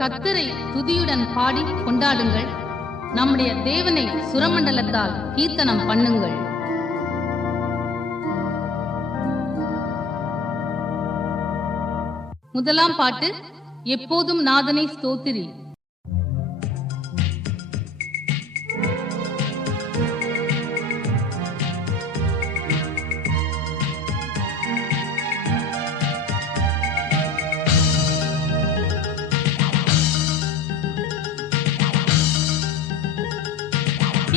கர்த்தரை துதியுடன் பாடி கொண்டாடுங்கள். நம்முடைய தேவனை சுரமண்டலத்தால் கீர்த்தனம் பண்ணுங்கள். முதலாம் பாட்டு, எப்போதும் நாதனை ஸ்தோத்திரி.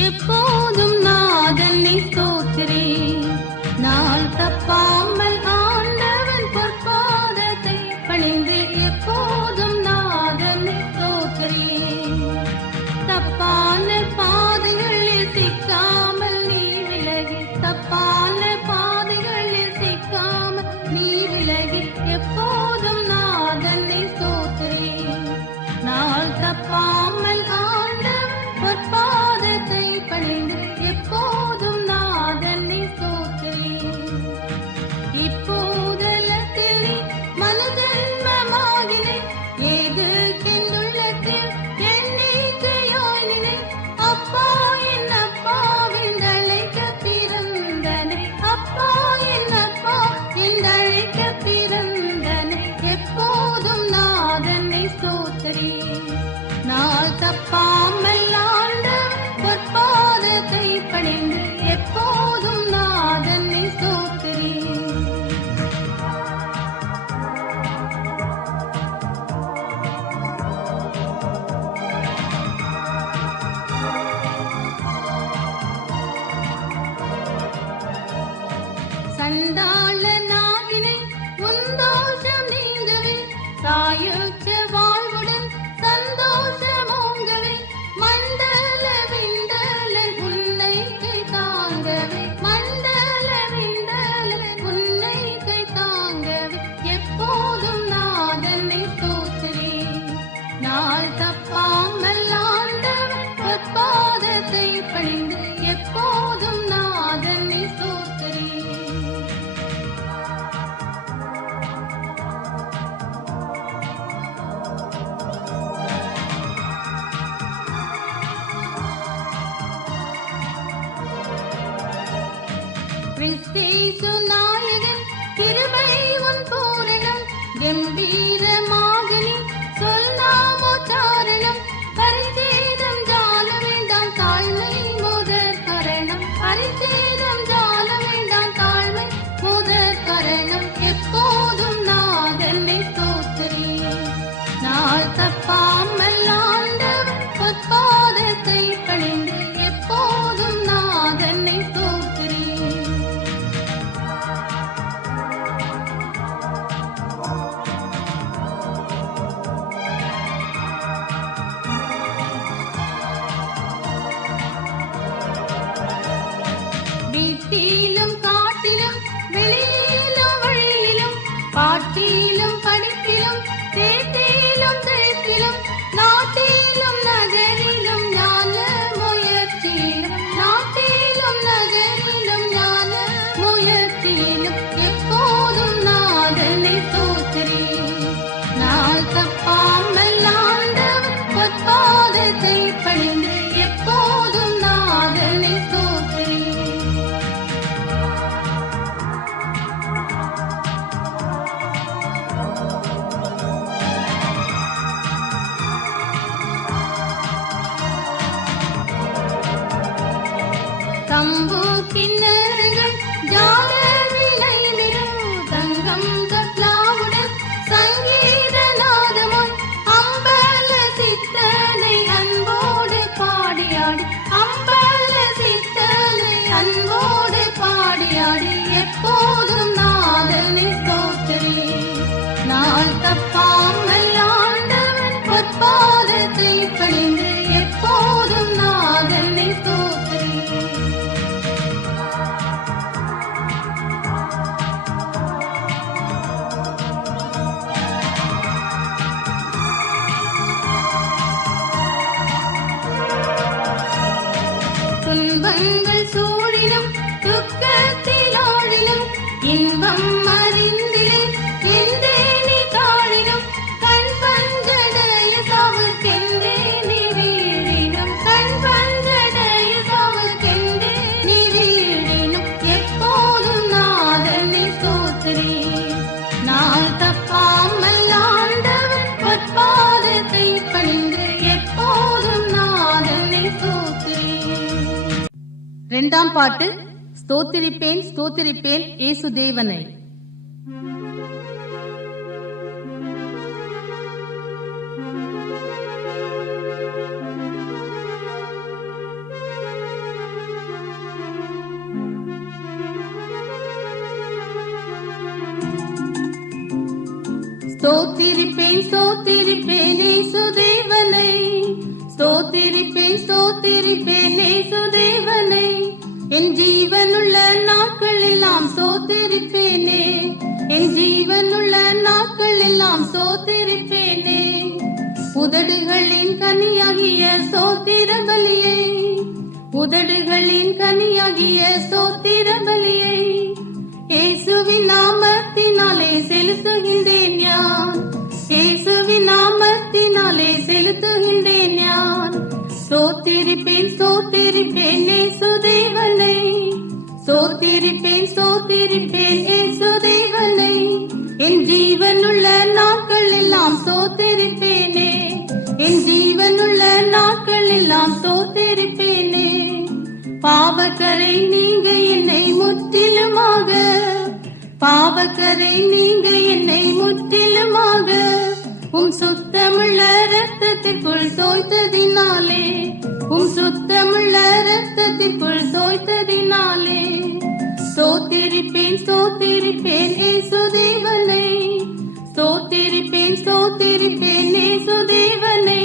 எப்போதும் நாதனை ஸ்தோத்திரி, நாள் தப்பாமல் ஆண்டவன் பொற்பாதத்தை பணிந்து எப்போதும் நாதனை ஸ்தோத்திரி. தப்பான பாதைகளில் சிக்காமல் நீ விலகி, தப்பான பாதைகளில் சிக்காமல் நீ விலகி எப்போதும் நாதனை ஸ்தோத்திரி. நாள் தப்பாமல் ஆண்டவன் பொற்பாதத்தை பணிந்து எப்போதும் நாதனை ஸ்தோத்திரி. இப்போதலத்தில் நீ மனுஜன்மமாகினை, ஏது கிண்டுள்ளத்தில் எண்ணிக்கையாய் நினை. அப்பா என் அப்பாவின் அழைக்க பிறந்தனை, அப்பா என் அப்பா என்றழைக்க பிறந்தனை. எப்போதும் நாதனை ஸ்தோத்திரி. நாள் தப்பாமல் ஆண்டவன் பொற்பாதத்தை பணிந்து எப்போதும் நாதனை ஸ்தோத்திரி. சண்டாள நாவினை உந்தோஷம் நீங்கவே, சாயுச்ச வாழ்வுடன் சந்தோஷமோங்கவே. மண்டல விண்டல உன்னை கை தாங்கவே, மண்டல விண்டல உன்னை கை தாங்கவே. எப்போதும் நாதனை ஸ்தோத்திரி. நாள் தப்பாமல் ஆண்டவன் பொற்பாதத்தை பணிந்து எப்போதும் நாதனை ஸ்தோத்திரி. கிறிஸ்தேசு நாயகன் கிருபை உன் பூரணம், கம்பீரமாக நீ சொல் நாமோச்சாரணம். பரிசேதம் ஜால வேண்டாம் தாழ்மை முதற் கரணம், பரிசேதம் ஜால வேண்டாம் தாழ்மை முதற் கரணம். எப்போதும் நாதனை ஸ்தோத்திரி. நாள் தப்பாமல் ஆண்டவன் பொற்பாதத்தை பணிந்து எப்போதும் நாதனை ஸ்தோத்திரி. வீட்டிலும் காட்டிலும் வெளியிலும் வழியிலும், பாட்டிலும் படிப்பிலும் தேட்டிலும் தெழுத்திலும், நாட்டிலும் நகரிலும் ஞான முயற்சியிலும், நாட்டிலும் நகரிலும் ஞான முயற்சியிலும் எப்போதும் நாதனை ஸ்தோத்திரி. நாள் தப்பாமல் ஆண்டவன் பொற்பாதத்தை பணிந்து எப்போதும் நாதனை ஸ்தோத்திரி. தம்பு கிண்ணறங்கள் ஜால விலை மிகு தங்கம் தப்லாவுடன் சங்கீத நாதமும், அம்பல சித்தனை அன்போடு பாடியாடி, அம்பல சித்தனை அன்போடு பாடியாடி எப்போதும் நாதனை ஸ்தோத்திரி. நாள் தப்பாமல் ஆண்டவன் பொற்பாதத்தை பணிந்து எப்போதும் நாதனை ஸ்தோத்திரி. துன்பங்கள் சூழினும் துக்கத்தில் ஆழினும் இன்பம் அறிந்திலும் எந்தே நீ காழினும் கண் பஞ்சடைய இரண்டாம் பாட்டு, ஸ்தோத்திரிப்பேன் ஸ்தோத்திரிப்பேன் இயேசு தேவனை. ஸ்தோத்திரிப்பேன் ஸ்தோத்திரிப்பேன் இயேசு தேவனை, ஸ்தோத்திரிப்பேன் ஸ்தோத்திரிப்பேன் இயேசு தேவனை, என் ஜீவனுள்ள நாட்கள் எல்லாம் ஸ்தோத்திரிப்பேனே, என் ஜீவனுள்ள நாட்கள் எல்லாம் ஸ்தோத்திரிப்பேனே. உதடுகளின் கனியாகிய ஸ்தோத்திர பலியை, உதடுகளின் கனியாகிய ஸ்தோத்திர பலியை இயேசுவின் நாமத்தினாலே செலுத்துகின்றேன் நான், இயேசுவின் நாமத்தினாலே செலுத்துகின்றேன் நான். ஸ்தோத்திரிப்பேன் ஸ்தோத்திரிப்பேன் இயேசு தேவனை, ஸ்தோத்திரிப்பேன் ஸ்தோத்திரிப்பேன் இயேசு தேவனை, என் ஜீவனுள்ள நாட்கள் எல்லாம் ஸ்தோத்திரிப்பேனே, என் ஜீவனுள்ள நாட்கள் எல்லாம் ஸ்தோத்திரிப்பேனே. பாவக்கரை நீங்க என்னை முற்றிலுமாக, பாவக்கரை நீங்க என்னை முற்றிலுமாக சுத்தமுள்ள ரத்தத்திற்குள் தோய்த்ததினாலே, சுத்தமுள்ள ரத்தத்திற்குள் தோய்த்ததினாலே. ஸ்தோத்திரிப்பேன் ஸ்தோத்திரிப்பேன் இயேசு தேவனை, ஸ்தோத்திரிப்பேன் ஸ்தோத்திரிப்பேன் இயேசு தேவனை,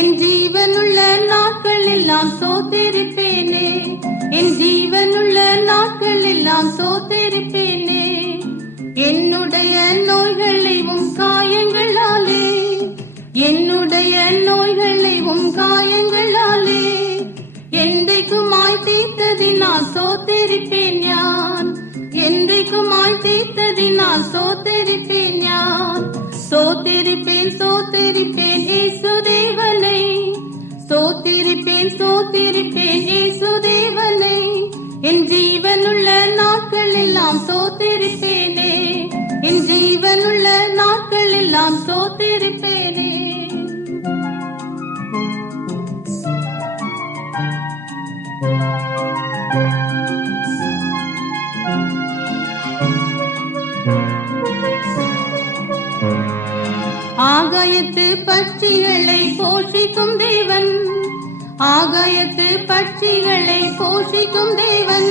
என் ஜீவனுள்ள நாட்கள் எல்லாம் ஸ்தோத்திரிப்பேனே, என் ஜீவனுள்ள நாட்கள் எல்லாம் ஸ்தோத்திரிப்பேனே. என்னுடைய நோய்களையும் காயங்களாலே, என்னுடைய நோய்களையும் காயங்களாலே என்றைக்குமாய் தீர்த்ததினால் ஸ்தோத்திரிப்பேன் நான், என்றைக்குமாய் தீர்த்ததினால் ஸ்தோத்திரிப்பேன் நான். ஸ்தோத்திரிப்பேன் ஸ்தோத்திரிப்பேன் இயேசு தேவனை, ஸ்தோத்திரிப்பேன் ஸ்தோத்திரிப்பேன் இயேசு தேவனை, என் ஜீவனுள்ள நாட்கள் எல்லாம் ஸ்தோத்திரிப்பேனே, என் ஜீவனுள்ள நாட்கள் எல்லாம் ஸ்தோத்திரிப்பேனே. ஆகாயத்து பட்சிகளை போஷிக்கும் தேவன், ஆகாயத்து பட்சிகளை போஷிக்கும் தேவன்,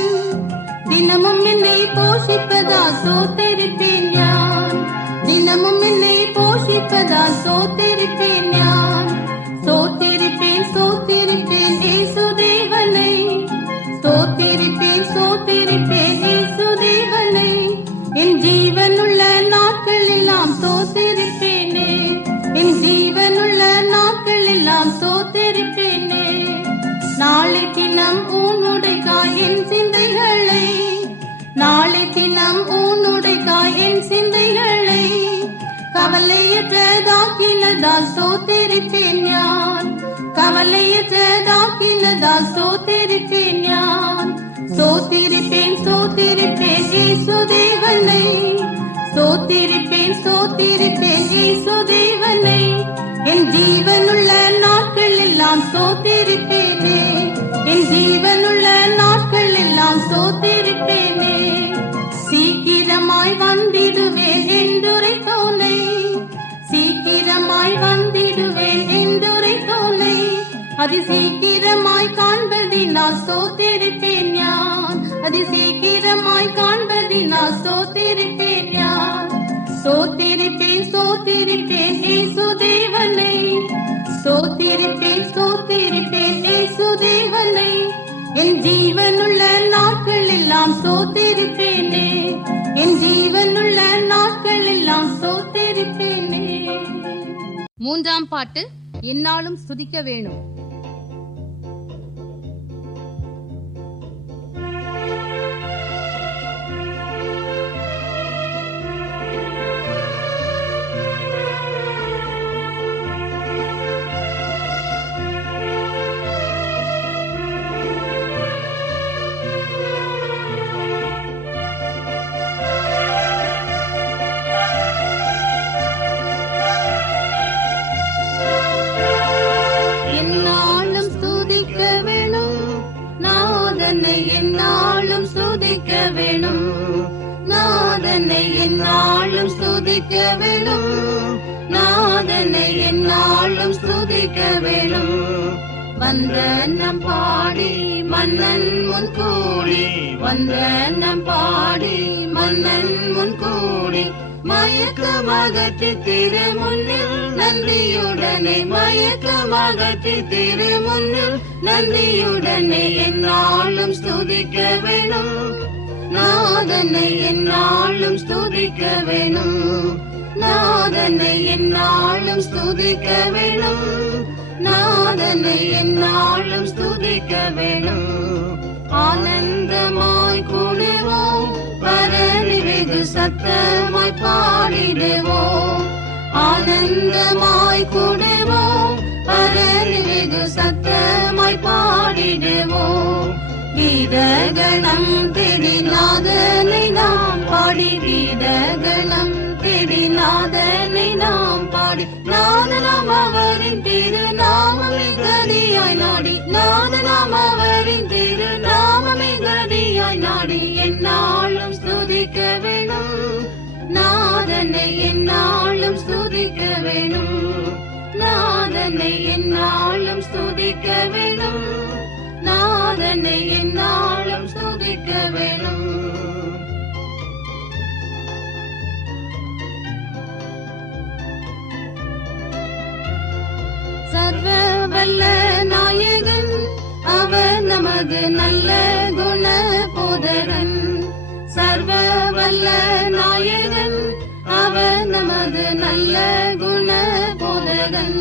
தினமும் என்னை போஷிப்பதா ஸ்தோத்திரிப்பேன் நான், தினமும் என்னை போஷிப்பதா ஸ்தோத்திரிப்பேன் நான். ஸ்தோத்திரிப்பேன் ஸ்தோத்திரிப்பேன் இயேசு தேவனை, ஸ்தோத்திரிப்பேன் ஸ்தோத்திரிப்பேன் இயேசு தேவனை, என் ஜீவனுள்ள நாட்கள் எல்லாம் ஸ்தோத்திரிப்பேனே, என் ஜீவனுள்ள நாட்கள் எல்லாம் ஸ்தோத்திரிப்பேனே. நாளை தினம் உன்னுடைக்காய் என் சிந்தைகளை, நாளை தினம் உன்னுடைக்காய் என் சிந்தைகளை கவலையற்றதாக்கினதால் ஸ்தோத்திரிப்பேன் நான், கவலையற்றதாக்கினதால் ஸ்தோத்திரிப்பேன் நான். ஸ்தோத்திரிப்பேன் ஸ்தோத்திரிப்பேன் இயேசு தேவனை, ஸ்தோத்திரிப்பேன் ஸ்தோத்திரிப்பேன் இயேசு தேவனை, என் ஜீவனுள்ள நாட்கள் எல்லாம் ஸ்தோத்திரிப்பேனே, என் ஜீவனுள்ள நாட்கள் எல்லாம் ஸ்தோத்திரிப்பேனே. சீக்கிரமாய் வந்திடுவேன் என்றுரைத்தோனை, சீக்கிரமாய் வந்திடுவேன் என்றுரைத்தோனை, அது சீக்கிரமாய் காண்பதினால் ஸ்தோத்திரிப்பேன் நான், அது சீக்கிரமாய் காண்பதினால் ஸ்தோத்திரிப்பேன் நான். ஸ்தோத்திரிப்பேன் ஸ்தோத்திரிப்பேன் இயேசு தேவனை, ஸ்தோத்திரிப்பேன் ஸ்தோத்திரிப்பேன் இயேசு தேவனை, என் ஜீவனுள்ள நாட்கள் எல்லாம் ஸ்தோத்திரிப்பேனே, என் ஜீவனுள்ள நாட்கள் எல்லாம் ஸ்தோத்திரிப்பேனே. மூன்றாம் பாட்டு, என்னாலும் ஸ்துதிக்க வேணும். என்னாலும் நாதனை என்னாலும் ஸ்துதிக்க வேணும், நாதனை என்னாலும் ஸ்துதிக்க வேணும், நாதனை என்னாலும் ஸ்துதிக்க வேணும். வந்தனம் பாடி மன்னன் முன் கூடி, வந்தனம் பாடி மன்னன் முன் கூடி, மயக்கமகற்றி திரு முன்னில் நன்றியுடனே, மயக்கமகற்றி திரு முன்னில் நன்றியுடனே என்னாலும் ஸ்துதிக்க வேணும், நாதனை என்னாலும் ஸ்துதிக்க வேணும், நாதனை என்னாலும் ஸ்துதிக்க வேணும், நாதனை என்னாலும் ஸ்துதிக்க வேணும். ஆனந்தமாய் கூடுவோம், பரவி வெகு சத்தமாய் பாடிடுவோம், ஆனந்தமாய் கூடுவோம், பரவி வெகு சத்தமாய் பாடிடுவோம். கீதகணம் தேடி நாதனை நாம் பாடி, கீதகணம் தேடி நாதனை நாம் பாடி, நாதனாம் அவரின் திருநாமமே கதியாய் நாடி, நாதனாம் அவரின் திருநாமமே கதியாய் நாடி என்னாலும் ஸ்துதிக்க வேணும், நாதனை என்னாலும் ஸ்துதிக்க வேணும், நாதனை என்னாலும் ஸ்துதிக்க வேணும், நாதனை என்னாலும் ஸ்துதிக்க வேணும். சர்வ வல்ல நாயகன் அவர் நமது நல்ல குண போதகன், சர்வ வல்ல நாயகன் அவர் நமது நல்ல குண போதகன்.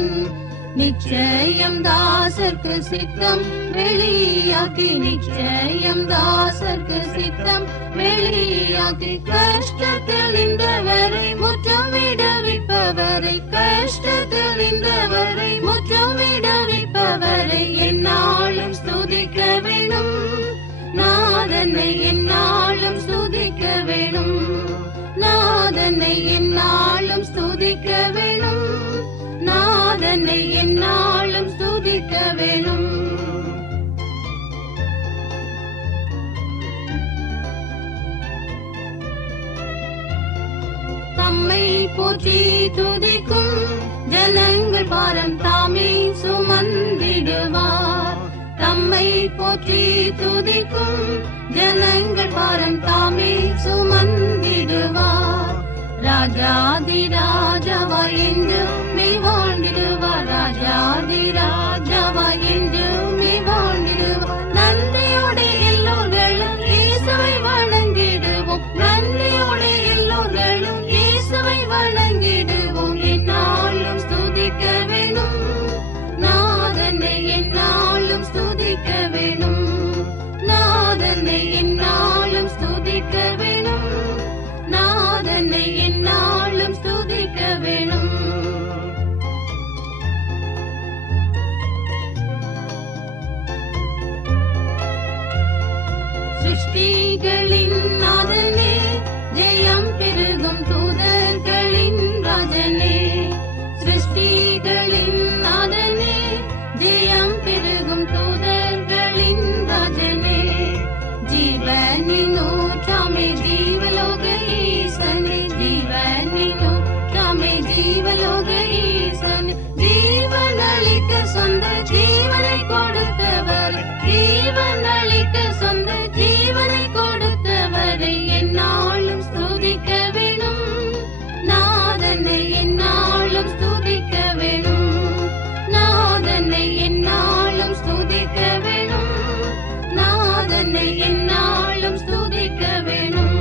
நிச்சயம் தாசர்க்கு சித்தம் வெளியாக்கி, நிச்சயம் தாசர்க்கு சித்தம் வெளியாக்கி, கஷ்டத்தில் நின்றவரை முற்றம் விடுவிப்பவரை, கஷ்டத்தில் நின்றவரை முற்றம் விடுவிப்பவரை என்னாலும் ஸ்துதிக்க வேணும், நாதனை என்னாலும் ஸ்துதிக்க வேணும், நாதனை என்னாலும் ஸ்துதிக்க வேணும், நாதனை என்னாலும் ஸ்துதிக்க வேணும். தம்மை போற்றி துதிக்கும் ஜனங்கள் பாரம் தாமே சுமந்திடுவார், தம்மை போற்றி துதிக்கும் ஜனங்கள் பாரம் தாமே சுமந்திடுவார். ராஜாதி ராஜாவாய் என்றுமே வாழ்ந்திடுவார், ராஜாதி ராஜாவாய் என்றுமே வாழ்ந்திடுவார். நன்றியோடு எல்லோர்களும் இயேசுவை வணங்கிடுவோம், நன்றியோடு எல்லோர்களும் இயேசுவை வணங்கிடுவோம். என்னாலும் ஸ்துதிக்க வேணும், நாதனை என்னாலும் ஸ்துதிக்க வேணும், நாதனை என்னாலும் ஸ்துதிக்க வேணும், நாதனை என்னாலும் ஸ்துதிக்க வேணும். சிருஷ்டிகளின் நாதனே, ஜெயம் பெருகும் தூதர்களின் ராஜனே, சிருஷ்டிகளின் நாதனே, ஜெயம் பெருகும் தூதர்களின் ராஜனே, ஜீவனின் ஊற்றாமே ஜீவலோக ஈசனே, ஜீவனின் ஊற்றாமே ஜீவலோக ஈசனே, ஜீவனளிக்க சொந்த ஜீவனை கொடுத்தவர், ஜீவனளிக்க சொந்த ஜீவனை கொடுத்தவரை என்னாலும் ஸ்துதிக்க வேணும், நாதனை என்னாலும் ஸ்துதிக்க வேணும், நாதனை என்னாலும் ஸ்துதிக்க வேணும், நாதனை என்னாலும் ஸ்துதிக்க வேணும்.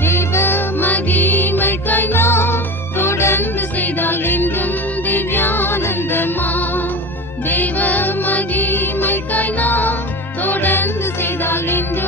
தேவ மகிமைக்காய் நாம் தொடர்ந்து செய்தால் என்றும் திவ்யானந்தமா, தேவ மகிமைக்காய் நாம் தொடர்ந்து செய்தால் என்றும்